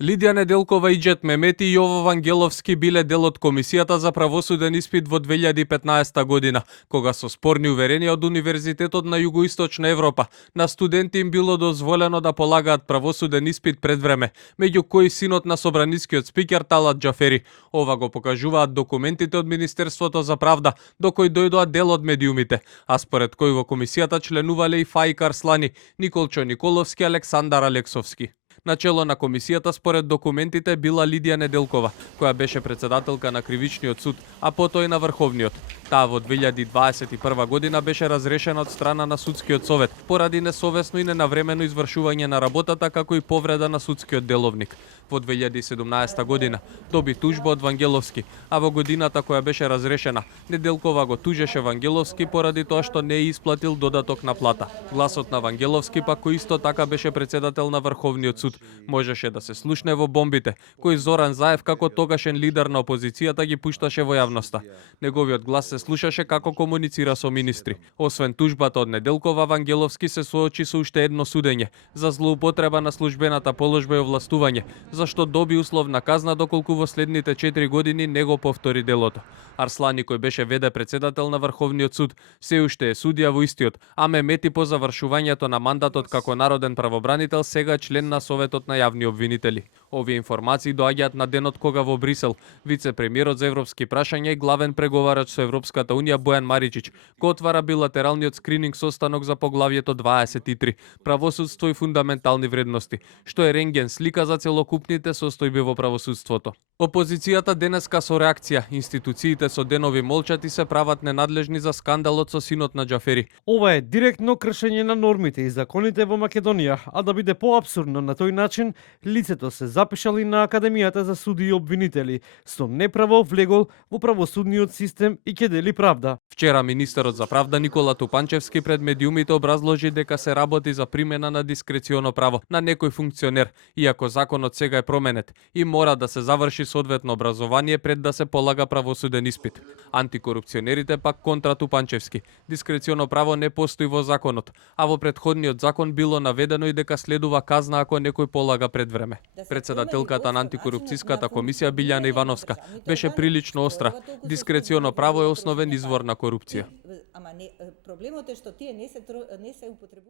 Лидија Неделкова и Џет Мемети и Јово Вангеловски биле дел од Комисијата за правосуден испит во 2015 година, кога со спорни уверенија од Универзитетот на Југоисточна Европа на студенти им било дозволено да полагаат правосуден испит пред време, меѓу кои синот на собранискиот спикер Талат Џафери. Ова го покажуваат документите од Министерството за правда, до кои дојдоа дел од медиумите, а според кои во комисијата членувале и Фаик Арслани, Николчо Николовски, Александар Алексовски. Начело на комисијата според документите била Лидија Неделкова, која беше председателка на Кривичниот суд, а потоа и на Врховниот. Таа во 2021 година беше разрешена од страна на судскиот совет поради несовесно и ненавремено извршување на работата, како и повреда на судскиот деловник. Во 2017 година доби тужба од Вангеловски, а во годината која беше разрешена, Неделкова го тужеше Вангеловски поради тоа што не е исплатил додаток на плата. Гласот на Вангеловски пак кој исто така беше председател на Врховниот суд можеше да се слушне во бомбите, кои Зоран Заев како тогашен лидер на опозицијата ги пушташе во јавноста. Неговиот глас се слушаше како комуницира со министри. Освен тужбата од Неделкова, Вангеловски се соочи со уште едно судење за злоупотреба на службената положба и овластување, зашто доби условна казна доколку во следните 4 години не го повтори делото. Арслани, кој беше ВД председател на Врховниот суд, се уште е судија во истиот, а Мемети по завршувањето на мандатот како народен правобранител сега член на Советот на јавни обвинители. Овие информации доаѓаат на денот кога во Брисел вице-премиерот за европски прашања и главен преговарач со Европската унија Бојан Маричич го отвара билатералниот скрининг состанок за поглавието 23 правосудство и фундаментални вредности, што е рентген слика за целокупните состојби во правосудството. Опозицијата денеска со реакција, институциите со денови молчат и се прават ненадлежни за скандалот со синот на Џафери. Ова е директно кршење на нормите и законите во Македонија, а да биде поабсурдно на тој начин, лицето се запишали на Академијата за суди и обвинители, со неправо влегол во правосудниот систем и ќе дели правда. Вчера министерот за правда Никола Тупанчевски пред медиумите образложи дека се работи за примена на дискреционо право на некој функционер, иако законот сега е променет и мора да се заврши соодветно образование пред да се полага правосуден испит. Антикорупционерите пак контра Тупанчевски. Дискреционо право не постои во законот, а во претходниот закон било наведено и дека следува казна ако некој полага пред време. Председателката на антикорупцијската комисија Билјана Ивановска беше прилично остра. Дискреционо право е основен извор на корупција. Ама проблемот е што тие не се употребуваат.